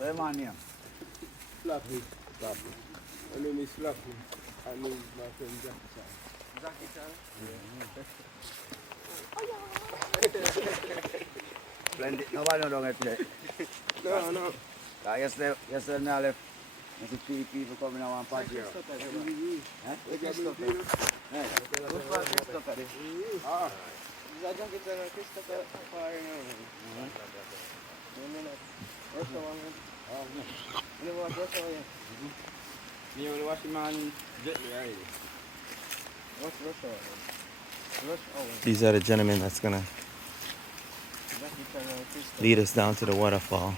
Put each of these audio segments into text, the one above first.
What's my name? Slappy. Slappy. My name is Slappy. I know my friend Jackie Chan. Jackie Chan? Yeah. Plenty. Nobody know don't get No, no. Yesterday when I left, I see three people coming out on party here. Huh? Ah. Jackie Chan and Christopher fire now. You watch Russia, yeah? You watch the man jet already. What's Russia? These are the gentlemen that's gonna Jackie Chan and Christopher. lead us down to the waterfall.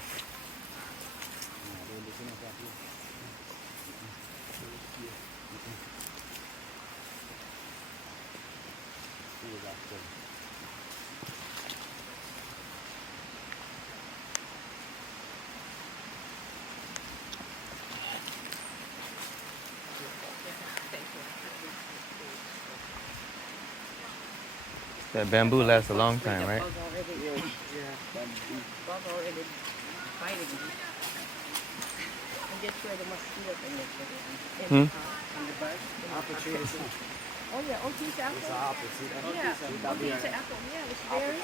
That bamboo lasts a long time, right? Bug already biting me. And get rid of the mosquito thing that's in the bug. Apple tree is Oh yeah, Otis apple? It's an apple. See that? Yeah, Otis apple. Yeah, it's berry.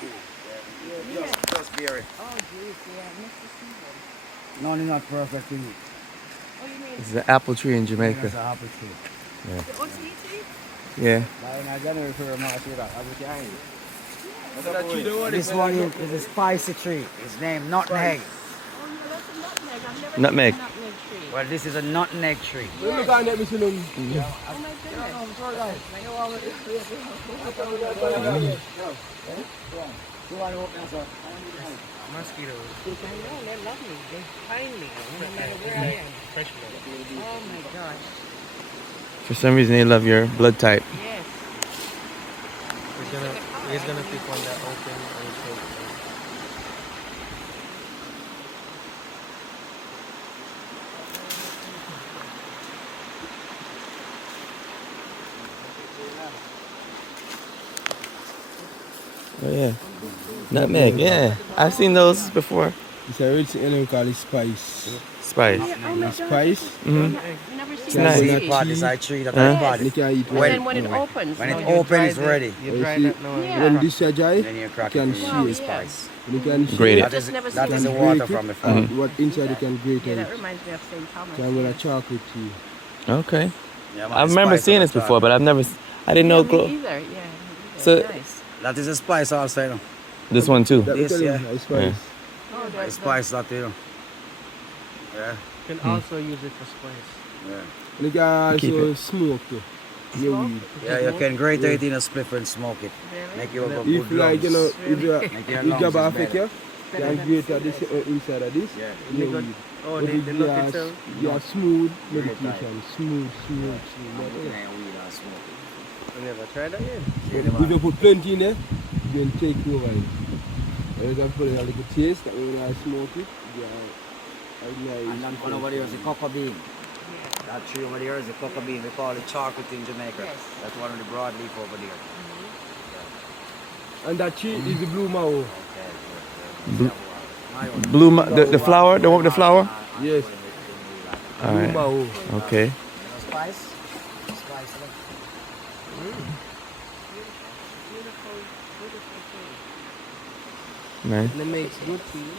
Just berry. Oh geez, yeah, I missed the season. No, it's not perfect in it. Oh, you mean This is an apple tree in It's Jamaica. an apple tree. Yeah. the Otis tree? Yeah. I don't know if you remember that. I was behind it. This This one is a spicy tree. It's named nutmeg. Oh yeah, that's a nutmeg. I've never Nutmeg. seen a nutmeg tree. Well, this is a nutmeg tree. Look at that, Mr. Lung. Oh my goodness. You want to open this up? Mosquitoes. I know, they're lovely. They find me no matter where I am. Oh my gosh. For some reason, they love your blood type. Yes. He's gonna pick one that open and close. Oh yeah. Nutmeg, yeah. I've seen those before. It's a rich thing we call it spice. Spice. Oh my gosh. Spice. Mm-hmm. Never It's seen nice. that This part is I tree that Huh? I bought You it. can eat And when, then when it opens. When it no, open, it's ready. You You dry see, that now. Yeah. when this is dry, Then you crack you can it. Wow, shake. It's yeah. spice. You can Grate shake. it. Just never That seen is it. the Grate water it, from it. and what inside you can grate Yeah, it. that reminds me of St. Thomas. Can with a chocolate tea. Okay. Yeah, man, I it's remember spice seeing on this the top. before, but I didn't know. Yeah, me either. Yeah, me either. So- Nice. That is a spice also, you know. This one too. That This, we tell you, yeah. it's spice. Oh, It's there's spice that, you know. Yeah, You can also use it for spice. yeah. You can Keep also smoke too. Your weed. Yeah, you can grate it in a spliff and smoke it. Really? Make you have a If good like, you know, lungs. if you Make your you lungs grab is a better. fake, you can grate at this inside of this. Yeah. Your got- weed. Oh, But they if look you it are- too. you are smooth Very meditation. Smooth. Yeah, weed and smoke it. I never tried that yet. If you put plenty in there, then take over it. And you can put a little taste that when I smoke it, And then one over there is the cocoa bean. That tree over there is the cocoa bean. We call it chocolate in Jamaica. Yes. That's one of the broadleaf over there. And that tree is the blue mao. Okay. Blue- Blue, the flower, the one with the flower. Yes. All Blue right. mao. Okay. Spice? Spice. Look. beautiful, beautiful tree. Nice. And it makes good tea.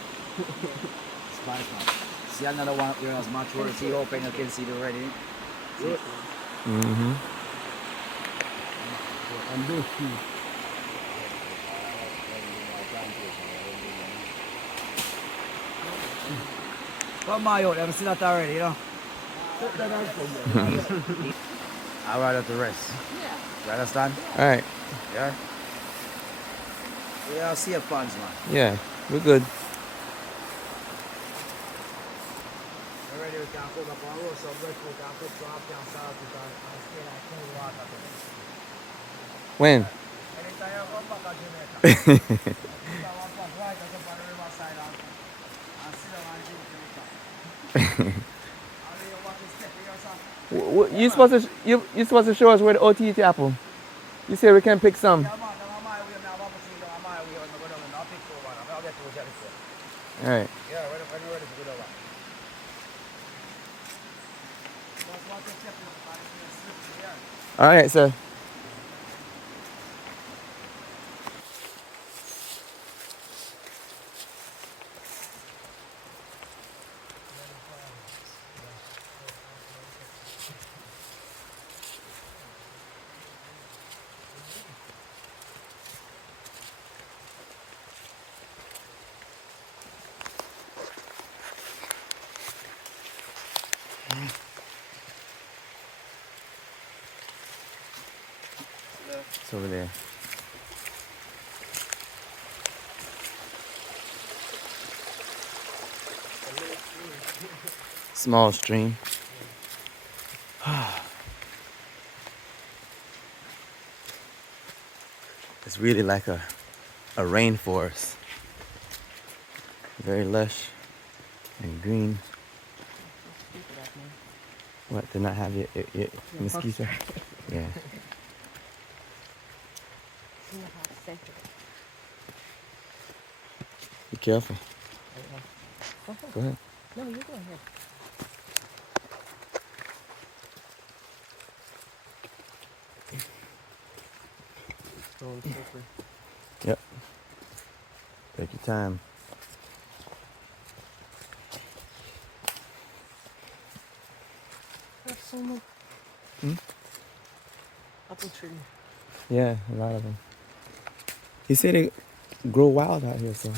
Spice. Man. See another one up there as much worse. See open, you can see the ready. Mm-hmm. And those two. Come on, yo, them see that already, you know. I'd rather to rest. Yeah. You understand? All right. Yeah. Yeah, see your funds, man. Yeah, we're good. You ready? We can cook up and roast some breadfruit and cook some after and salt it and skin and cool water. When? Anytime you come back to Jamaica, you can walk back right up on the riverside and sit down and drink your liquor. And then you walk a step here or something. You supposed to show us where the OTT apple. You say we can pick some. Yeah, man, I'm on my way. I'm on my way. I'm going to go down and I'll pick over. I'll get to the jelly. All right. Yeah, when you're ready to go down. water step in because it's going to slip here. All right, sir. It's over there. Small stream. It's really like a rainforest. Very lush and green. What, to not have your mosquito? Yeah. Be careful. Go ahead. No, you go ahead. Stone slippery. Yep. Take your time. That's so much. Apple tree. Yeah, a lot of them. He said they grow wild out here, so.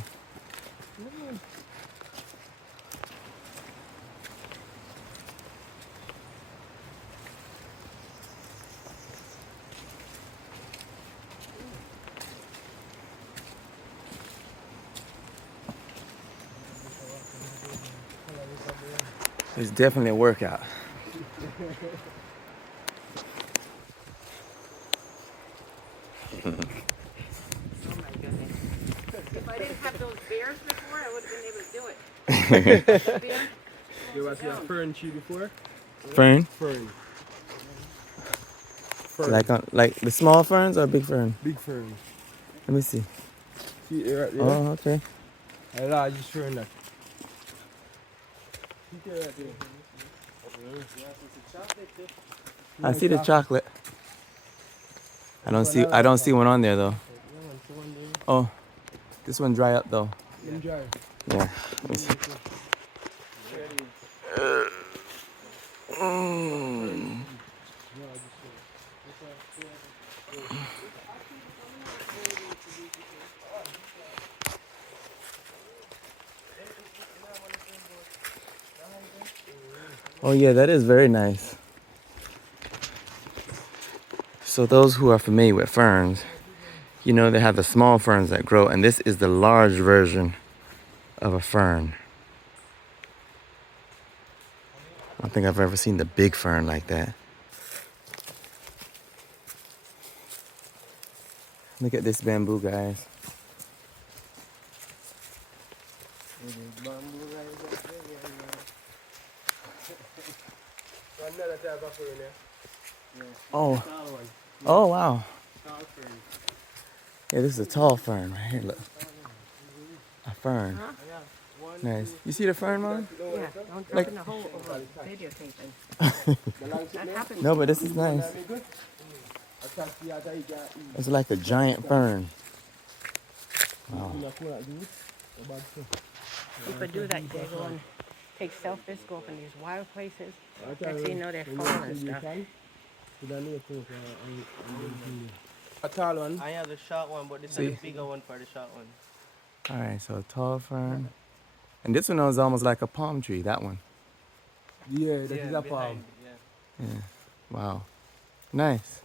It's definitely a workout. Oh my goodness. If I didn't have those bears before, I would have been able to do it. Bear? You ever see a fern tree before? Fern? Fern. Like the small ferns or big fern? Big fern. Let me see. See it right there? Oh, okay. A large fern that. See it right there? I see the chocolate. I don't see one on there though. Oh, this one dry up though. Enjoy. Yeah. Let me see. Oh yeah, that is very nice. So those who are familiar with ferns, you know they have the small ferns that grow, and this is the large version of a fern. I don't think I've ever seen the big fern like that. Look at this bamboo, guys. Oh. Oh, wow. Yeah, this is a tall fern right here. Look. A fern. Nice. You see the fern, Mom? Yeah, don't drop Like- in the hole over videotaping. That happens. No, but this is nice. It's like a giant fern. Wow. People do that. They go and take selfies, go up in these wild places. Next thing you know, they're falling and stuff. A tall one. I have the short one, but this See? is the bigger one for the short one. All right, so a tall fern. And this one is almost like a palm tree, that one. Yeah, that is a behind, palm. Yeah. Yeah. Wow. Nice.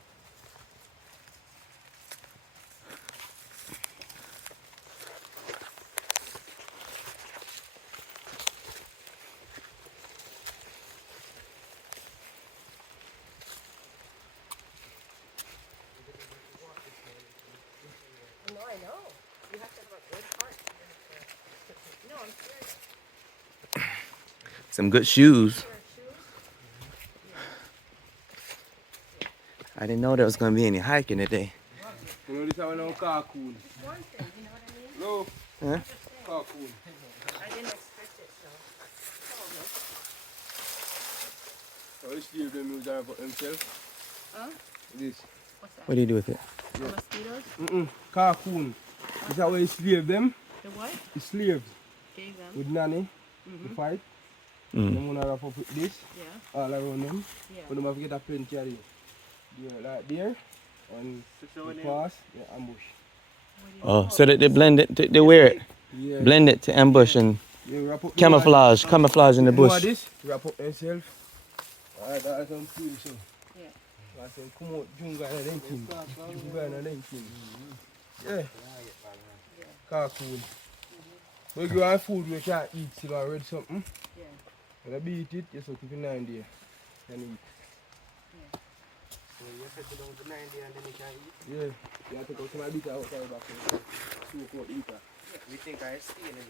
No, I know. You have to have a good heart. No, I'm serious. Some good shoes. I didn't know there was going to be any hiking today. You know this one now carcoon. One thing, you know what I mean? No, Huh? carcoon. I didn't expect it, so. Oh, this see them use that for themselves. Huh? This. What's that? What do you do with it? Mosquitoes? Carcoon. This is how you slave them. The what? You slave Gave them. with nanny. To fight. Mm. Them wanna wrap up with this. Yeah. All around them. Yeah. But them have to get a pen carry. There, like there. And show the them. pass, they ambush. Oh, so that they blend it, they wear it, Yeah. blend it to ambush and You wrap up camouflage in the More bush. this, wrap up themselves. Alright, that's some cool so. Yeah. I said, come out, jungle and then king. Jungle and then king. Yeah. Carcoon. But you have food we can't eat, so I read something. Yeah. When I beat it, you have to keep it 9 days. Can eat. So you set it down to 90 and then you can eat. Yeah. You have to go to my bitter out of the back. Smoke out bitter. We think I stay in there.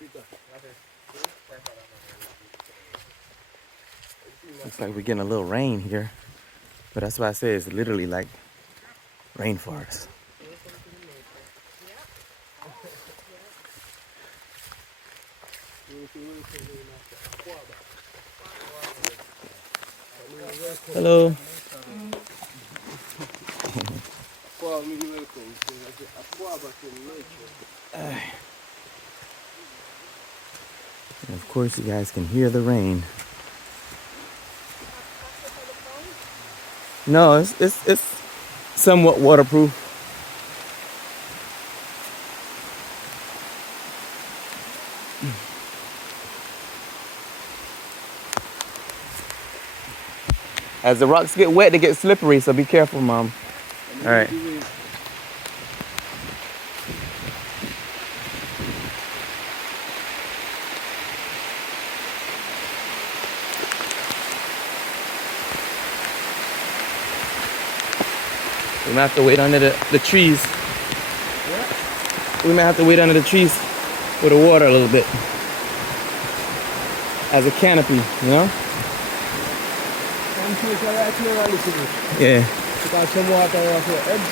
Bitter. Looks like we're getting a little rain here, but that's why I say it's literally like rainforest. Hello. And of course, you guys can hear the rain. No, it's somewhat waterproof. As the rocks get wet, they get slippery, so be careful, Mom. All right. We might have to wait under the trees. We might have to wait under the trees for the water a little bit. As a canopy, you know? Yeah. Because some water off your edge.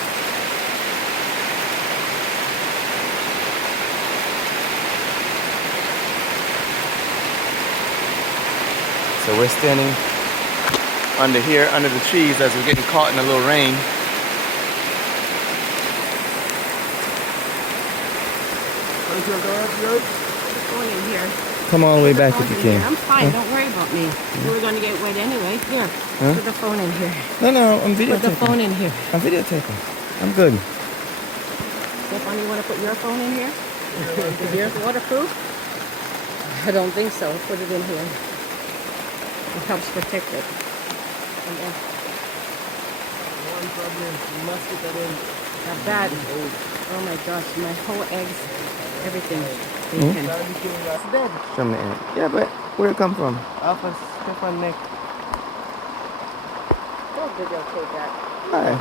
So we're standing under here, under the trees, as we're getting caught in a little rain. Going in here. Come all the way back if you can. I'm fine. Don't worry about me. You were going to get wet anyway. Here. Put the phone in here. No, I'm Put the phone videotaping. in here. I'm videotaping. I'm good. Stefan, you want to put your phone in here? Is yours waterproof? I don't think so. Put it in here. It helps protect it. And then, One problem, you must get that in. not bad. Oh my gosh, my whole eggs, everything. Bacon. It's dead. Show me the end. Yeah, but where'd it come from? Off of Stefan neck. Don't videotape that. Hi.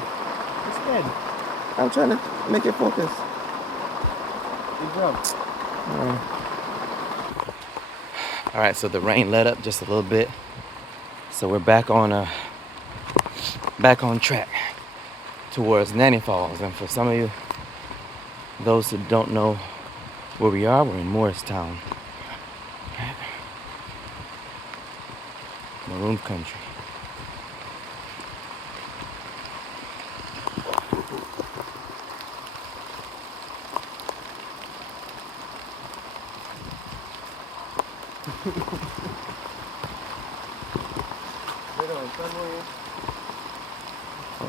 It's dead. I'm trying to make it focus. It dropped. All right, so the rain let up just a little bit. So we're back on track towards Nanny Falls. And for some of you, those who don't know where we are, we're in Morristown, Maroon Country.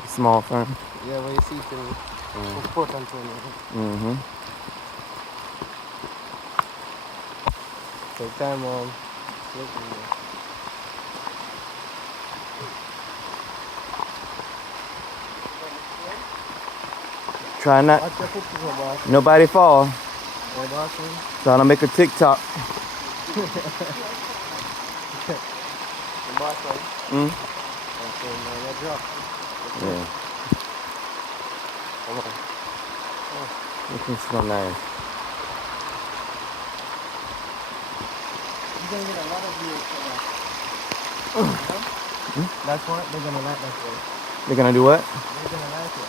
Small firm. Yeah, where you see the port and so Mm-hmm. Take time on. Try not. Watch your foot, boss. Nobody fall. Yeah, boss. Trying to make a TikTok. The boss one. Mm. Okay, now you drop. Yeah. Come on. This is so nice. You're gonna get a lot of views for that. That's what they're gonna like that way. They're gonna do what? They're gonna like it.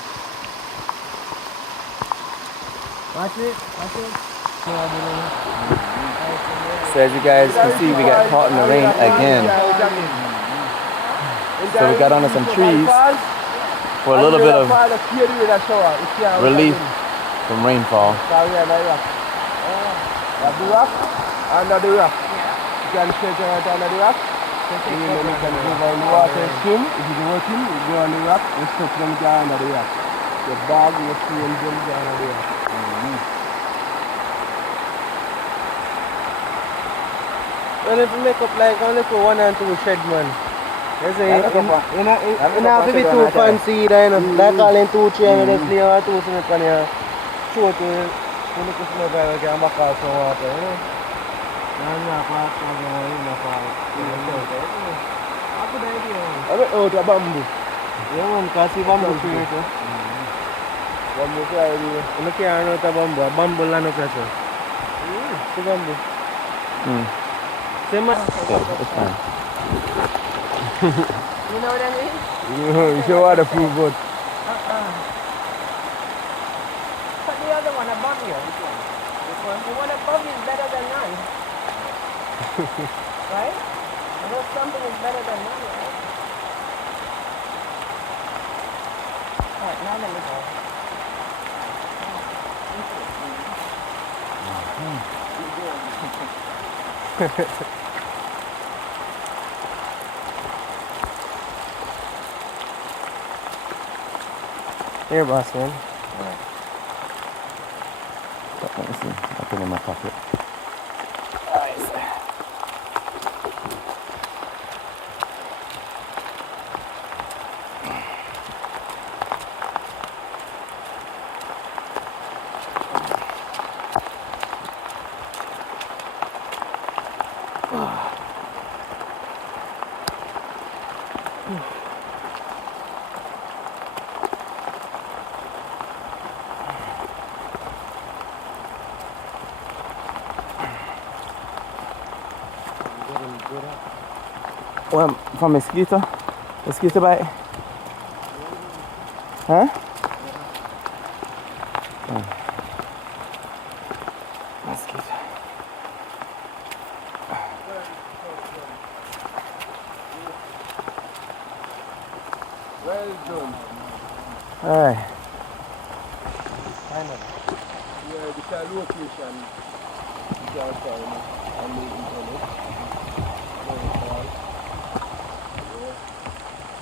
Watch it. Watch it. So as you guys can see, we got caught in the rain again. So we got onto some trees for a little bit of relief from rainfall. Under the rock. You can stretch out under the rock. You can go in the water and swim. If you're working, you go on the rock, you stretch them down under the rock. Your dog, your swim them down under the rock. Well, if you make up like only for 1 and 2 shed, man. You see, you know, if it's too fancy, then like all in 2, 3, and just lay on 2 cement on your show to you look at some guy can back out some water, you know. A bit out of bamboo. Yeah, man, because see bamboo tree too. Bamboo tree, you look here out of bamboo, a bamboo land of pressure. See bamboo. See man? Yeah, that's fine. You know what I mean? You show waterproof boat. Put the other one above you. The one above you is better than none. Right? I know something is better than none, right? Alright, now let me go. Here, boss man. Let me see. I'll put it in my pocket. Well, from mosquito? Mosquito bite? Huh? Mosquito. Well done. Alright. Yeah, the location is outside and the internet.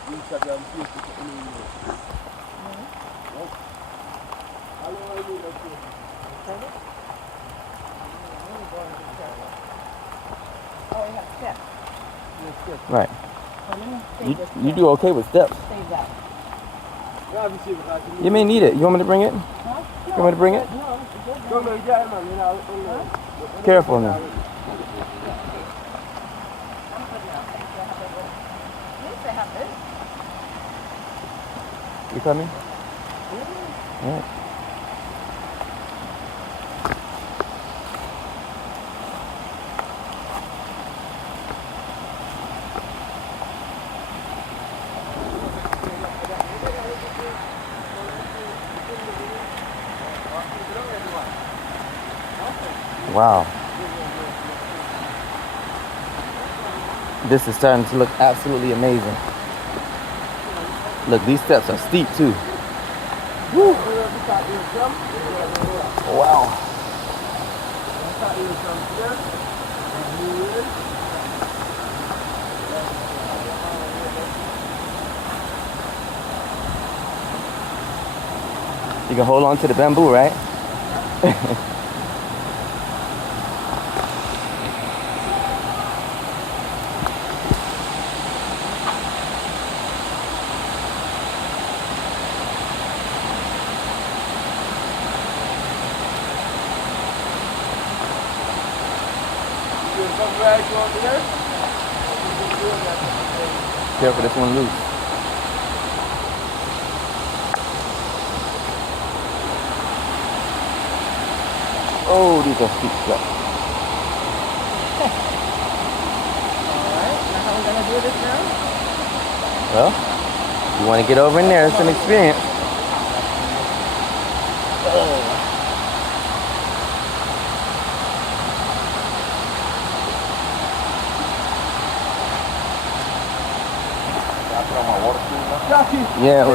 Instagram, Facebook, and email. How long are you looking? Oh, we have steps. Right. So let me save this. You do okay with steps. Save that. You may need it. You want me to bring it? Huh? You want me to bring it? No, it's good. Come here, man. You know, Careful now. You coming? Alright. Wow. This is starting to look absolutely amazing. Look, these steps are steep too. Woo. Wow. You can hold on to the bamboo, right? Careful, this one loose. Oh, these are steep steps. Alright, now how we gonna do this now? Well, you want to get over in there, it's an experience. Yeah,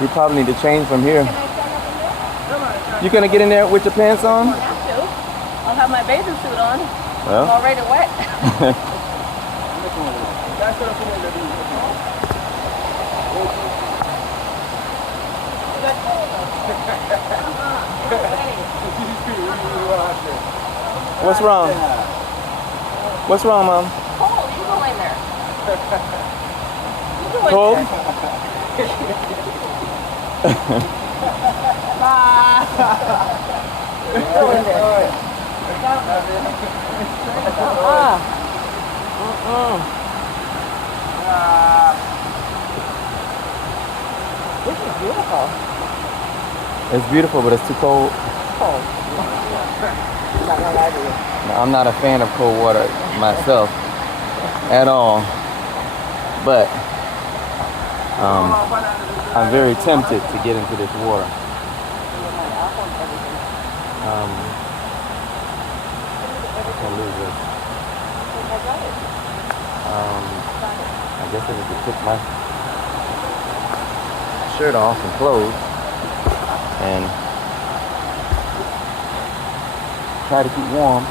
we probably need to change from here. Can I stand up in there? You gonna get in there with your pants on? I have to. I'll have my bathing suit on. Well. I'm already wet. What's wrong? What's wrong, Mom? Cold, you go in there. You go in Cold? there. Go in there. This is beautiful. It's beautiful, but it's too cold. Cold. Not gonna lie to you. No, I'm not a fan of cold water myself at all. But I'm very tempted to get into this water. I can't lose this. I guess I need to put my shirt off and clothes and try to keep warm.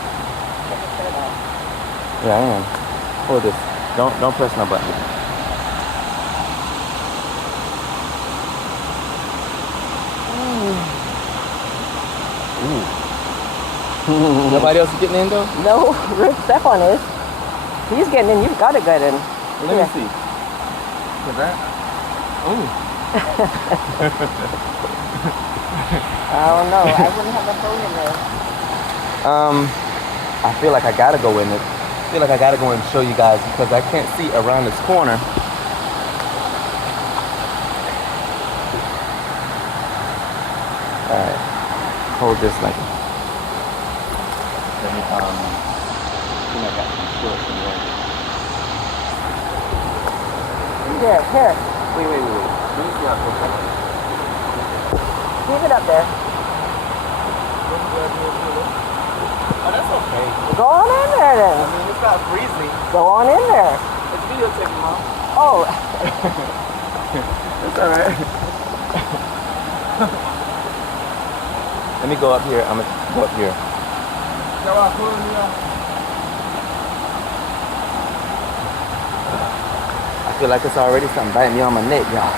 Yeah, I am. Hold this. Don't press no button. Nobody else is getting in though? No, Rick Stefan is. He's getting in. You've got to get in. Let me see. Look at that. Ooh. I don't know. I wouldn't have a phone in there. I feel like I gotta go in it. I feel like I gotta go and show you guys because I can't see around this corner. Alright. Hold this like let me I think I got some shorts in there. Here, here. Wait. Let me see how close I can. Keep it up there. Oh, that's okay. Go on in there then. I mean, it's not freezing. Go on in there. It's videotaping, Mom. Oh. It's alright. Let me go up here. I'm gonna go up here. I feel like it's already something biting me on my neck, y'all.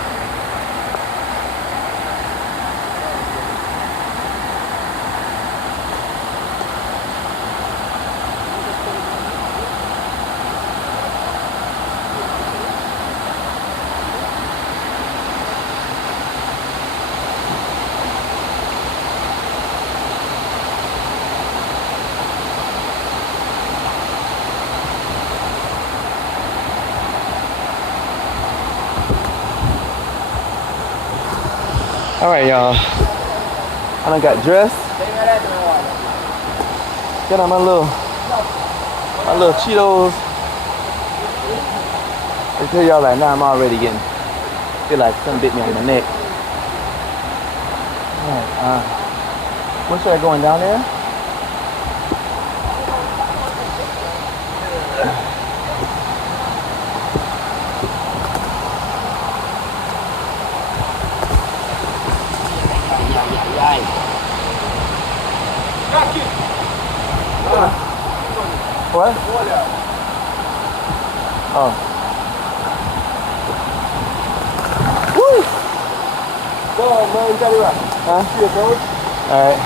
All right, y'all. I done got dressed. Got on my little Cheetos. I tell y'all right now, I'm already feel like something bit me on the neck. All right, where should I go down there? What? Oh. Woo! Go on, man. Tell you what. Huh? All right.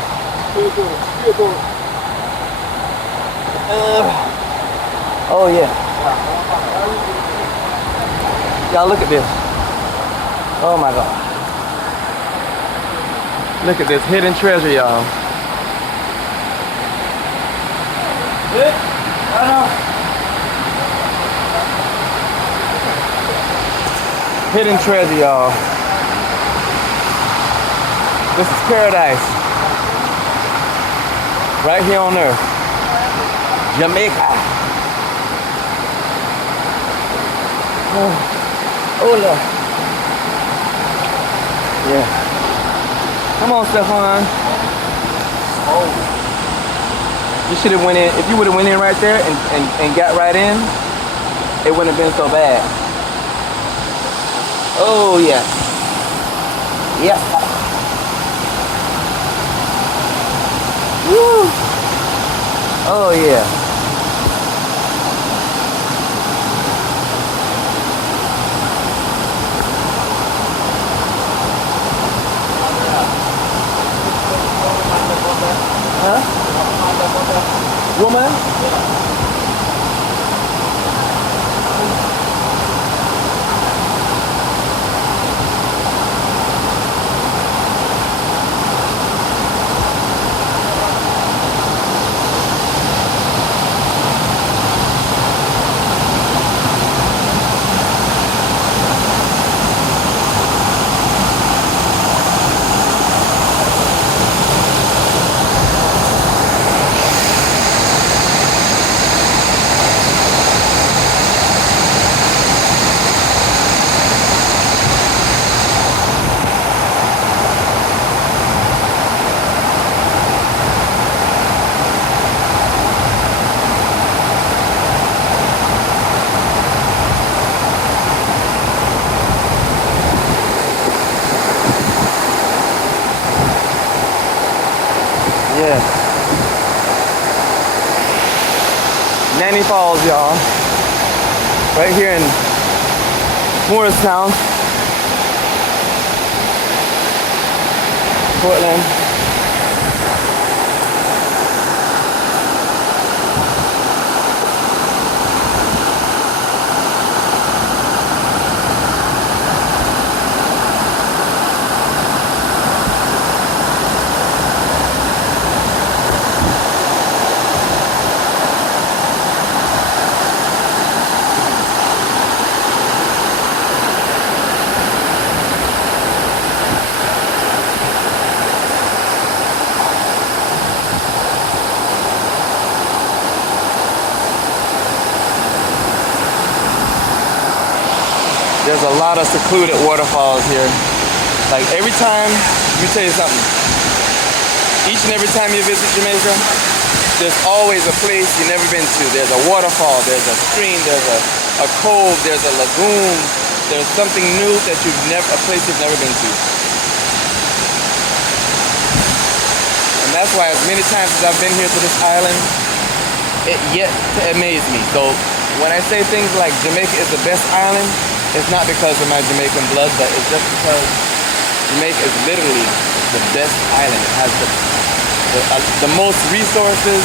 Oh yeah. Y'all look at this. Oh my God. Look at this hidden treasure, y'all. Hidden treasure, y'all. This is paradise. Right here on earth. Jamaica. Oh Lord. Yeah. Come on, Stefan. Oh. You should have went in. If you would have went in right there and got right in, it wouldn't have been so bad. Oh yeah. Yeah. Woo. Oh yeah. Huh? Woman? Yes. Nanny Falls, y'all. Right here in Morristown, Portland. There's a lot of secluded waterfalls here. Like every time, let me tell you something. Each and every time you visit Jamaica, there's always a place you've never been to. There's a waterfall, there's a stream, there's a cove, there's a lagoon. There's something new that a place you've never been to. And that's why as many times as I've been here to this island, it yet to amaze me. So when I say things like Jamaica is the best island, it's not because of my Jamaican blood, but it's just because Jamaica is literally the best island. It has the most resources,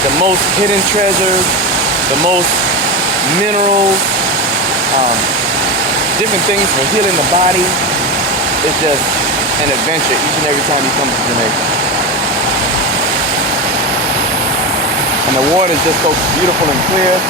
the most hidden treasures, the most minerals, different things for healing the body. It's just an adventure each and every time you come to Jamaica. And the water is just so beautiful and clear.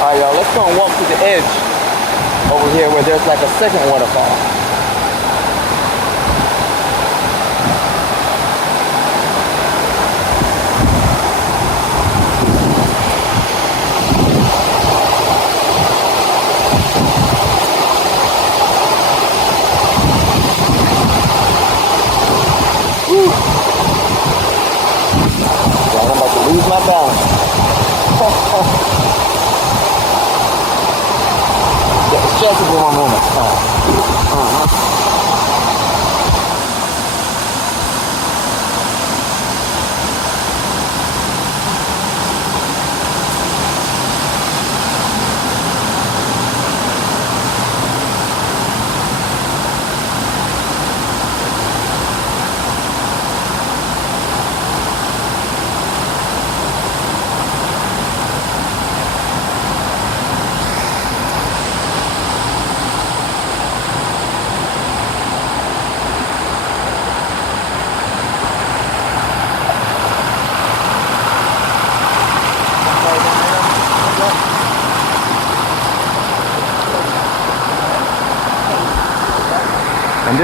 Alright y'all, let's go and walk to the edge over here where there's like a second waterfall. Woo. I'm about to lose my balance. Just for one moment.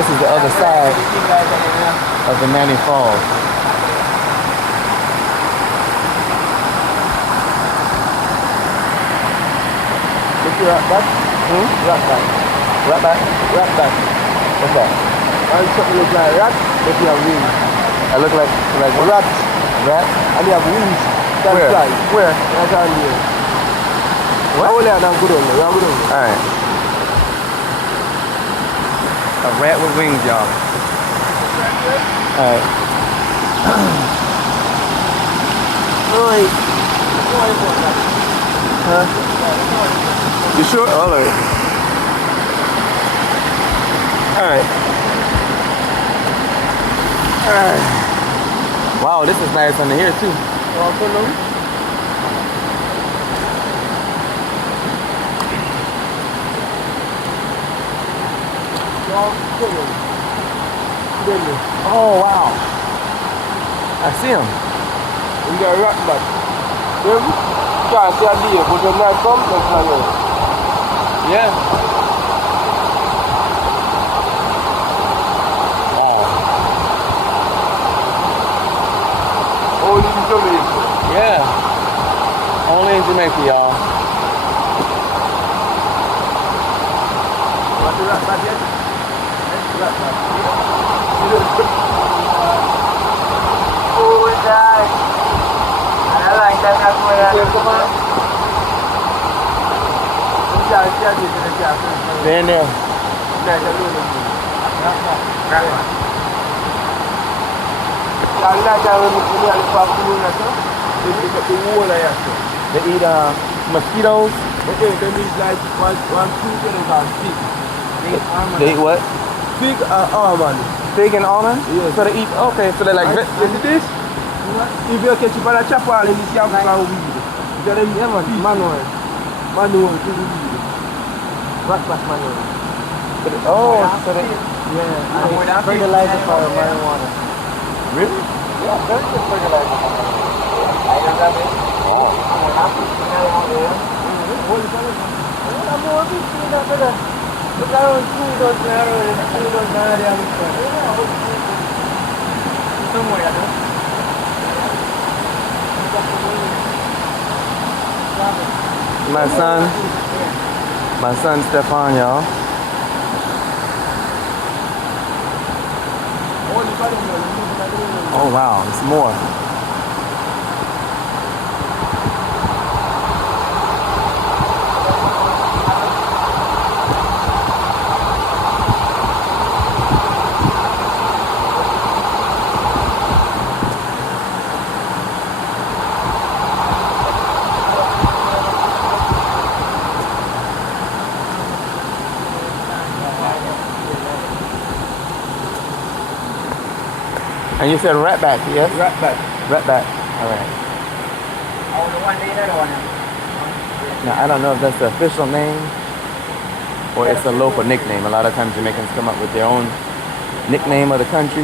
this is the other side of the Nanny Falls. Look at that. Rat back. Right back. Rat back. What's that? And something look like rat, but you have wings. I look like what? Rat. Rat? And you have wings. Can Where? fly. Where? Right on here. What? All there, good on you. Good on you. All right. A rat with wings, y'all. All right. Right. Huh? You sure? All right. All right. All right. Wow, this is nice under here too. Oh wow. I see him. You got rat back. Them can't see a deer, but when they come, they fly away. Yeah. Wow. Only in Jamaica. Yeah. Only in Jamaica, y'all. Want the rat back yet? Rat back. Oh, die. I like that. That's why I come on. They're in there. They eat mosquitoes. They eat what? Big almond. Fig and almond? Yes. So they eat, okay, so they like, You see this? If you catch it on a chapel in this young weed, you got them manual. Manual to the weed. Rat back manual. oh, so they, Yeah, and it's fertilizer for marijuana. really? Yeah, very good fertilizer for marijuana. I don't have it. My son Stefan, y'all. Oh wow, it's more. And you said ratback, yes? Ratback. Ratback. All right. Oh, the one they had on him. Now I don't know if that's the official name or it's a local nickname. A lot of times Jamaicans come up with their own nickname of the country.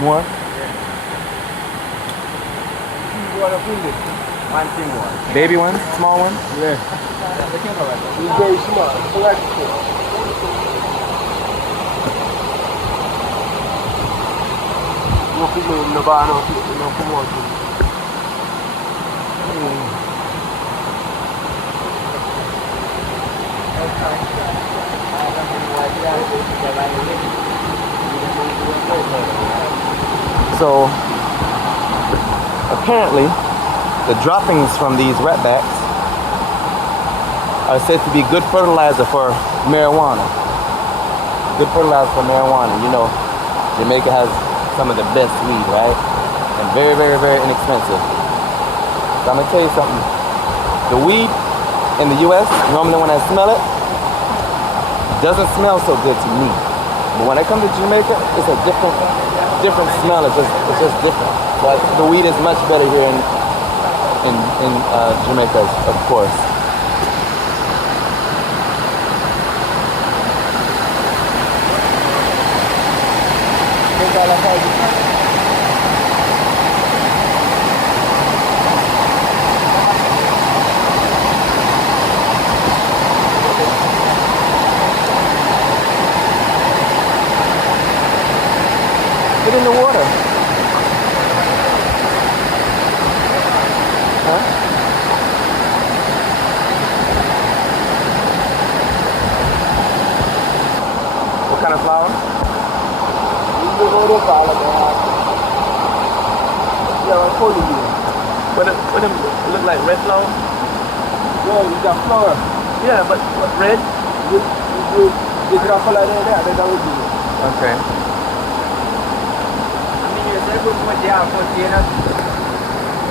More? One thing one. Baby ones? Small ones? Yeah. He's very smart. No people in the bar, no people, no come on. So apparently the droppings from these ratbacks are said to be good fertilizer for marijuana. Good fertilizer for marijuana. You know, Jamaica has some of the best weed, right? And very, very, very inexpensive. So I'm gonna tell you something. The weed in the US, normally when I smell it, doesn't smell so good to me. But when I come to Jamaica, it's a different smell. It's just different. But the weed is much better here in Jamaica, of course. in the water? Huh? What kind of flower? What it look like red flower? Yeah, it's a flower. Yeah, but red? The color there, that's how we do it. Okay. You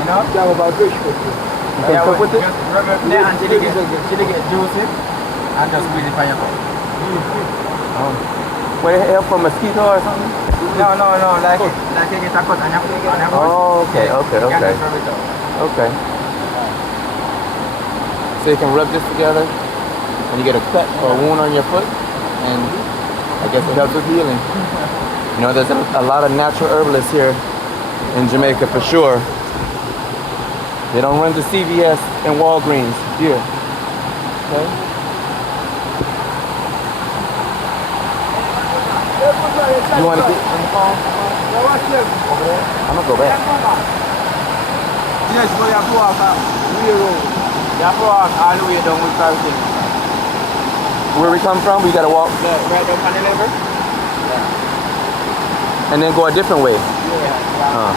know? Yeah, about fish with you. Yeah, so put it. Rub it there until it get juicy. And just squeeze it for your cup. What it help from mosquito or something? No, like you get a cut on your foot. Oh, okay. You can just rub it out. Okay. So you can rub this together and you get a cut or a wound on your foot, and I guess it helps with healing. You know, there's a lot of natural herbalists here in Jamaica for sure. They don't run to CVS and Walgreens here. Okay? You want to get on the phone? Over there? I'm going to go back. Yes, but you have to walk way road. You have to walk all the way down with everything. Where we come from, we got to walk Right down on the level? and then go a different way. Yeah.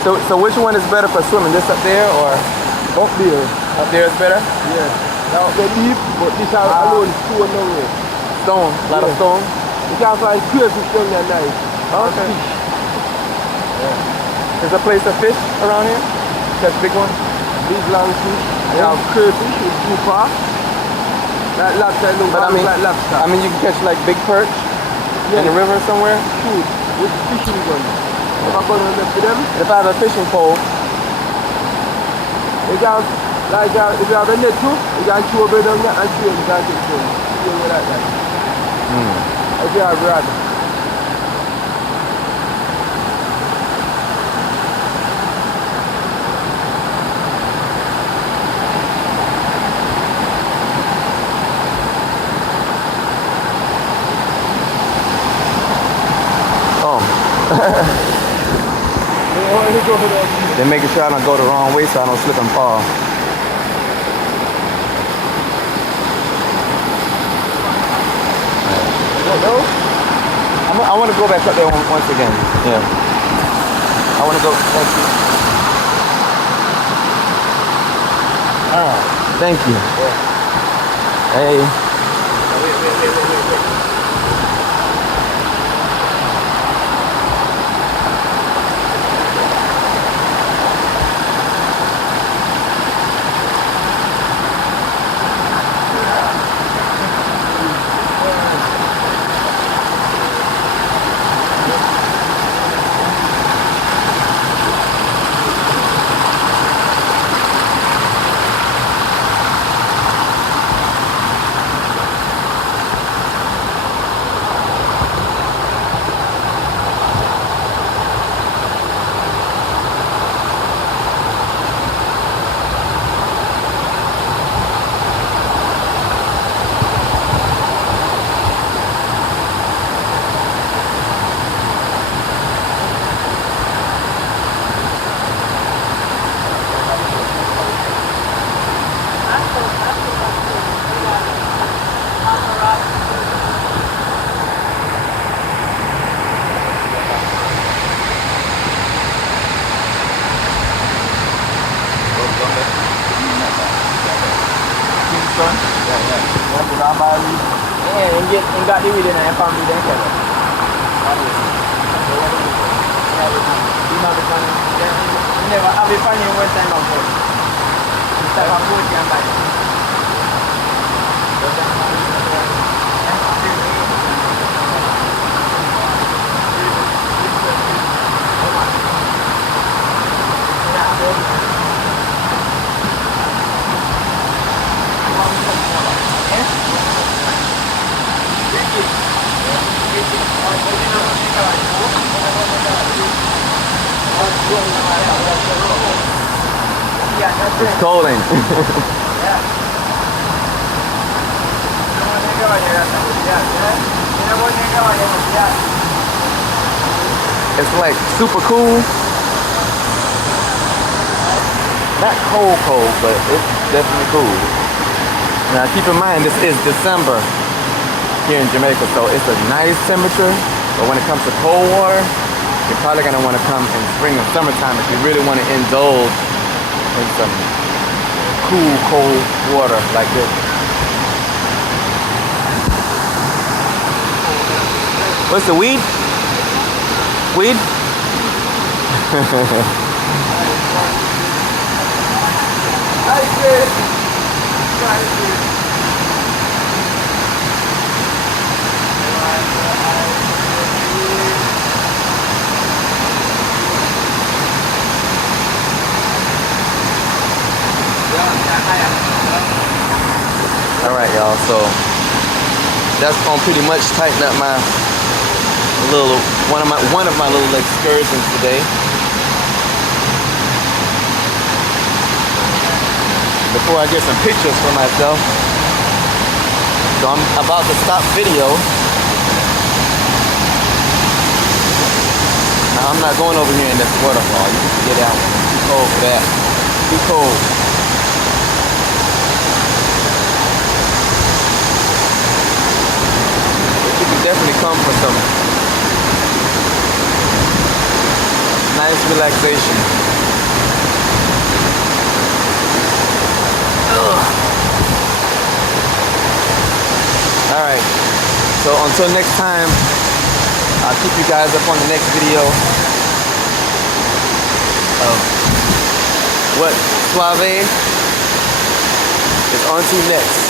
So which one is better for swimming? This up there or Up there. up there is better? Yeah. Now they deep, but this are alone stone no way. Stone, a lot of Yeah. stone. You can find crayfish down there nice. Okay. Fish. There's a place to fish around here? Catch big one? Big long fish. You have crayfish with grouper. Like lobster, look But like lobster. I mean you can catch like big perch in the river somewhere? Shoot. With fishing gun. If I go to them, If I have a fishing pole, you can, like, if you have a net too, you can throw a bit on that and throw it, you can take it. You know like that. If you have rod. they're making sure I don't go the wrong way so I don't slip and fall. I want to go back up there once again. Yeah. I want to go. Thank you. Hey. And got the video and family then tell us. Never have a funny one time of food. This type of food can buy. It's cold, ain't it? It's like super cool. Not cold, but it's definitely cool. Now keep in mind, this is December here in Jamaica, so it's a nice temperature. But when it comes to cold water, you're probably gonna want to come in spring or summertime if you really want to indulge in some cool, cold water like this. What's the weed? Weed? Alright y'all, so that's gonna pretty much tighten up my little one of my little excursions today. Before I get some pictures for myself. So I'm about to stop video. Now I'm not going over here in this waterfall. You can forget that one. It's too cold for that. Too cold. But you can definitely come for some nice relaxation. Alright, so until next time, I'll keep you guys up on the next video of what Suave is on to next.